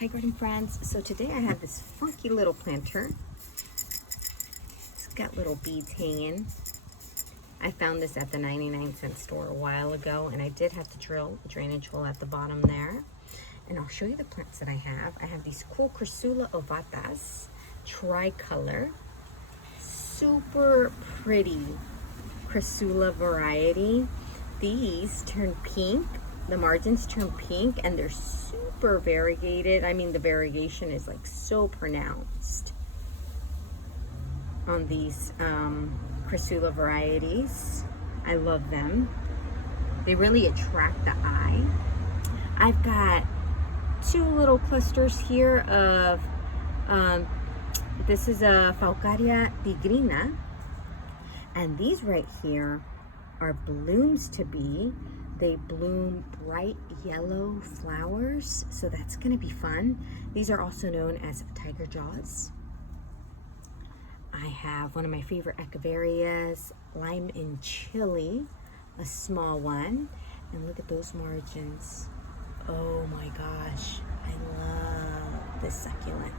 Hi garden friends, so today I have this funky little planter. It's got little beads hanging. I found this at the 99-cent store a while ago, and I did have to drill a drainage hole at the bottom there. And I'll show you the plants that I have. I have these cool Crassula Ovatas, Tricolor, super pretty Crassula variety. These turn pink. The margins turn pink and they're super variegated. I mean, the variegation is like so pronounced on these Crassula varieties. I love them. They really attract the eye. I've got two little clusters here of, this is a Faucaria Tigrina. And these right here are blooms to be. They bloom bright yellow flowers, so that's gonna be fun. These are also known as tiger jaws. I have one of my favorite Echeverias, lime in Chile, a small one. And look at those margins. Oh my gosh, I love this succulent.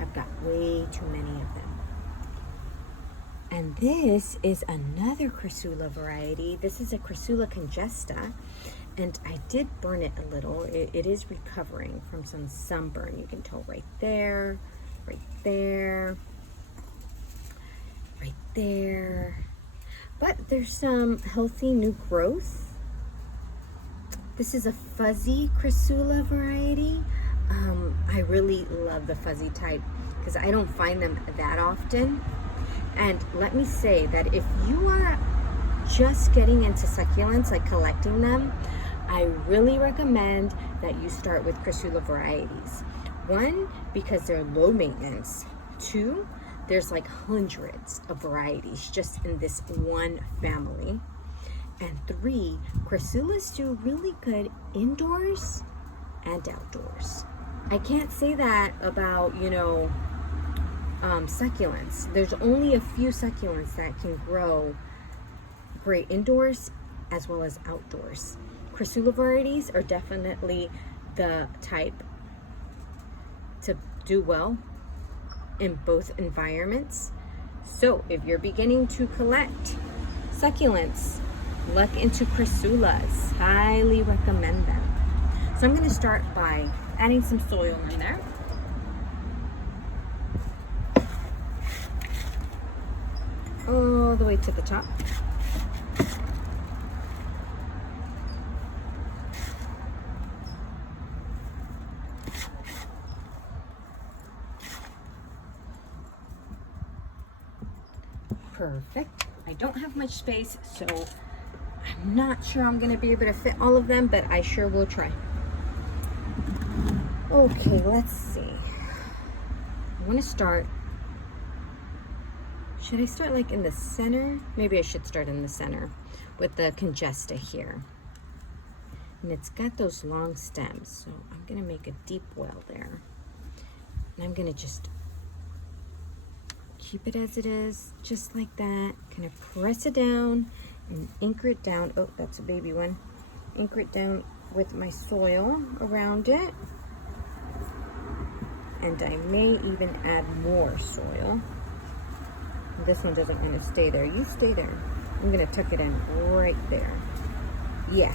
I've got way too many of them. And this is another Crassula variety. This is a Crassula Congesta, and I did burn it a little. It is recovering from some sunburn. You can tell right there, right there, right there. But there's some healthy new growth. This is a fuzzy Crassula variety. I really love the fuzzy type because I don't find them that often. And let me say that if you are just getting into succulents, like collecting them, I really recommend that you start with Crassula varieties. One, because they're low maintenance. Two, there's like hundreds of varieties just in this one family. And three, Crassulas do really good indoors and outdoors. I can't say that about, succulents. There's only a few succulents that can grow great indoors as well as outdoors. Crassula varieties are definitely the type to do well in both environments. So if you're beginning to collect succulents, look into Crassulas. Highly recommend them. So I'm going to start by adding some soil in there. All the way to the top. Perfect. I don't have much space, so I'm not sure I'm going to be able to fit all of them, but I sure will try. Okay, let's see. I want to start. Should I start like in the center? Maybe I should start in the center with the Congesta here. And it's got those long stems, so I'm gonna make a deep well there. And I'm gonna just keep it as it is, just like that. Kind of press it down and anchor it down. Oh, that's a baby one. Anchor it down with my soil around it. And I may even add more soil. This one doesn't want to stay there. You stay there. I'm going to tuck it in right there. Yeah.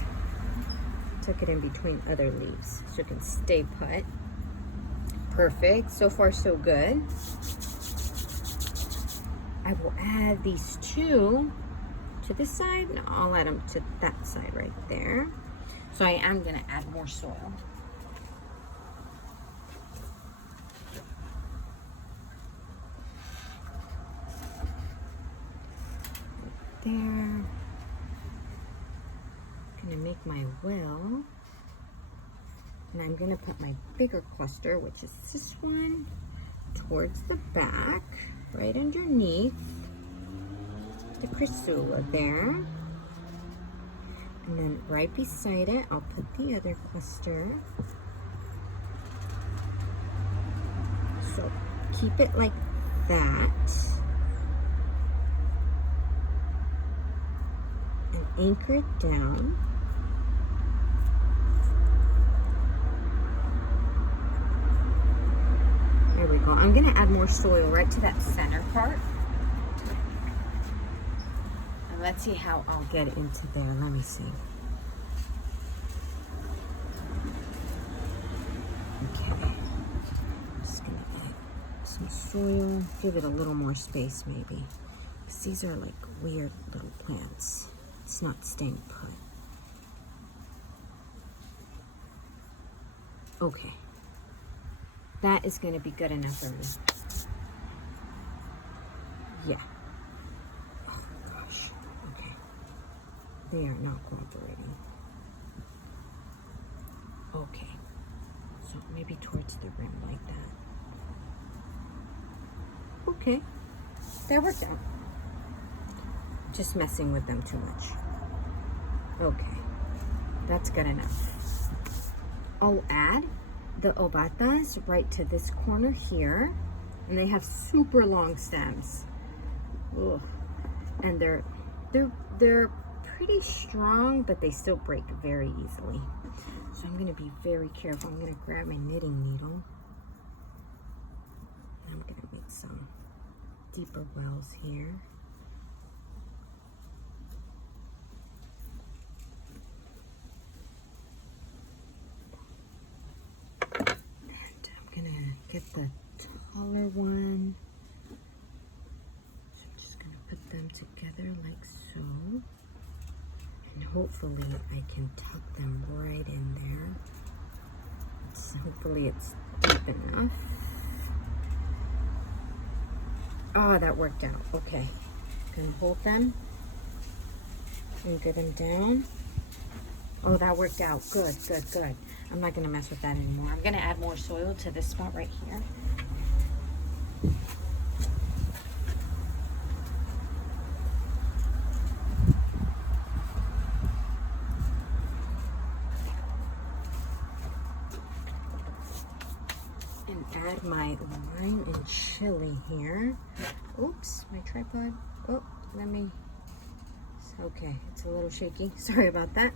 Tuck it in between other leaves so it can stay put. Perfect. So far, so good. I will add these two to this side. No, I'll add them to that side right there. So I am going to add more soil. There. I'm gonna make my well, and I'm gonna put my bigger cluster, which is this one, towards the back, right underneath the Crassula there. And then right beside it, I'll put the other cluster. So keep it like that. Anchor it down. I'm gonna add more soil right to that center part. And let's see how I'll get into there. Let me see. Okay. I'm just gonna add some soil. Give it a little more space maybe. Because these are like weird little plants. It's not staying put. Okay. That is going to be good enough for me. Yeah. Oh gosh. Okay. They are not cooperating. Okay. So maybe towards the rim like that. Okay. That worked out. Just messing with them too much. Okay. That's good enough. I'll add the Ovatas right to this corner here, and they have super long stems. Ugh. And they're pretty strong, but they still break very easily. So I'm gonna be very careful. I'm gonna grab my knitting needle. I'm gonna make some deeper wells here. Get the taller one. So I'm just gonna put them together like so. And hopefully I can tuck them right in there. Hopefully it's deep enough. Oh, that worked out. Okay. Gonna hold them and get them down. Oh, that worked out. Good, good, good. I'm not going to mess with that anymore. I'm going to add more soil to this spot right here. And add my lime and chili here. Oops, my tripod. Oh, let me... Okay, it's a little shaky. Sorry about that.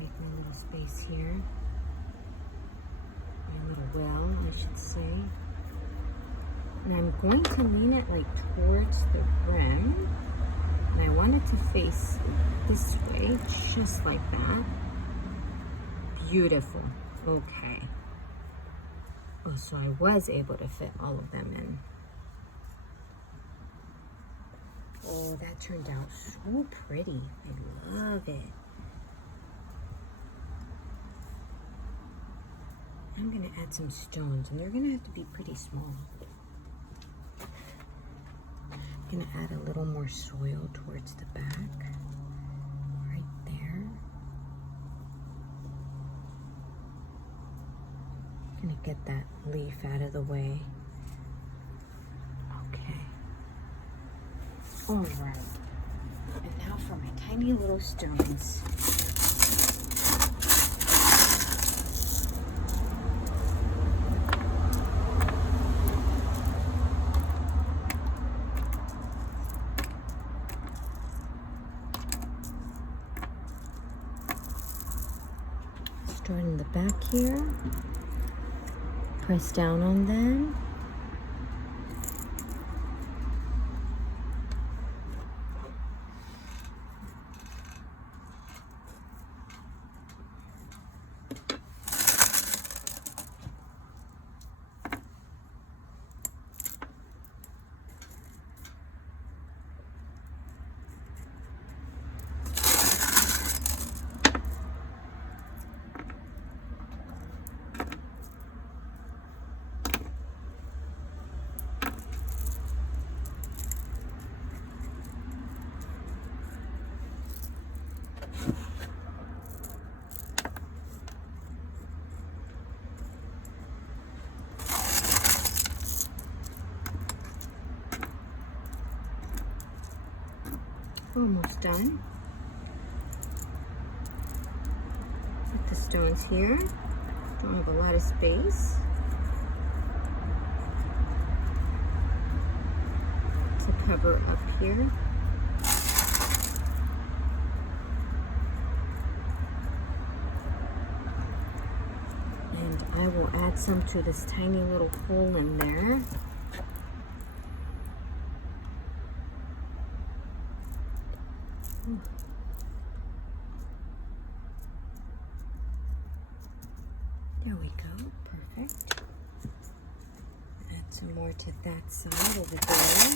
Make my little space here. My little well, I should say. And I'm going to lean it like towards the rim. And I want it to face this way, just like that. Beautiful. Okay. Oh, so I was able to fit all of them in. Oh, that turned out so pretty. I love it. I'm gonna add some stones, and they're gonna have to be pretty small. I'm gonna add a little more soil towards the back, right there. Gonna get that leaf out of the way. Okay. All right. And now for my tiny little stones. Start in the back here, press down on them. Almost done. Put the stones here. Don't have a lot of space. To cover up here. And And I will add some to this tiny little hole in there. There we go, perfect. Add some more to that side over there.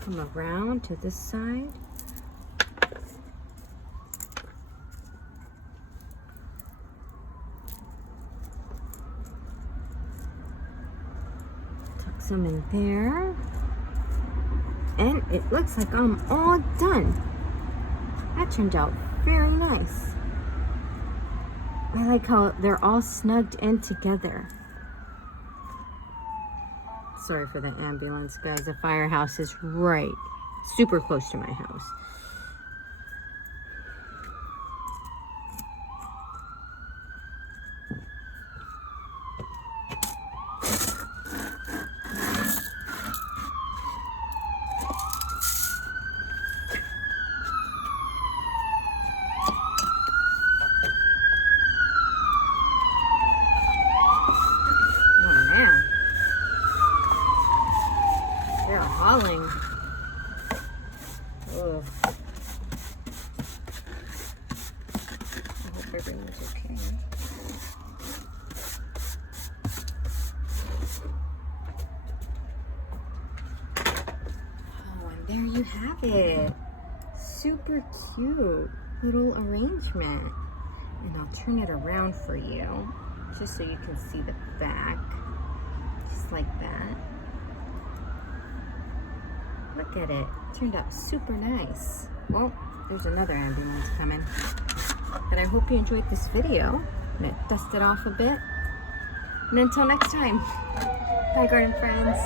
Come around to this side. Tuck some in there. And it looks like I'm all done. That turned out very nice. I like how they're all snugged in together. Sorry for the ambulance, guys. The firehouse is right, super close to my house. Hauling. Ugh. I hope everyone's okay. Oh, and there you have it. Super cute little arrangement. And I'll turn it around for you, just so you can see the back. Just like that. Look at it. Turned out super nice. Well, there's another ambulance coming. But I hope you enjoyed this video. I'm going to dust it off a bit. And until next time, bye garden friends.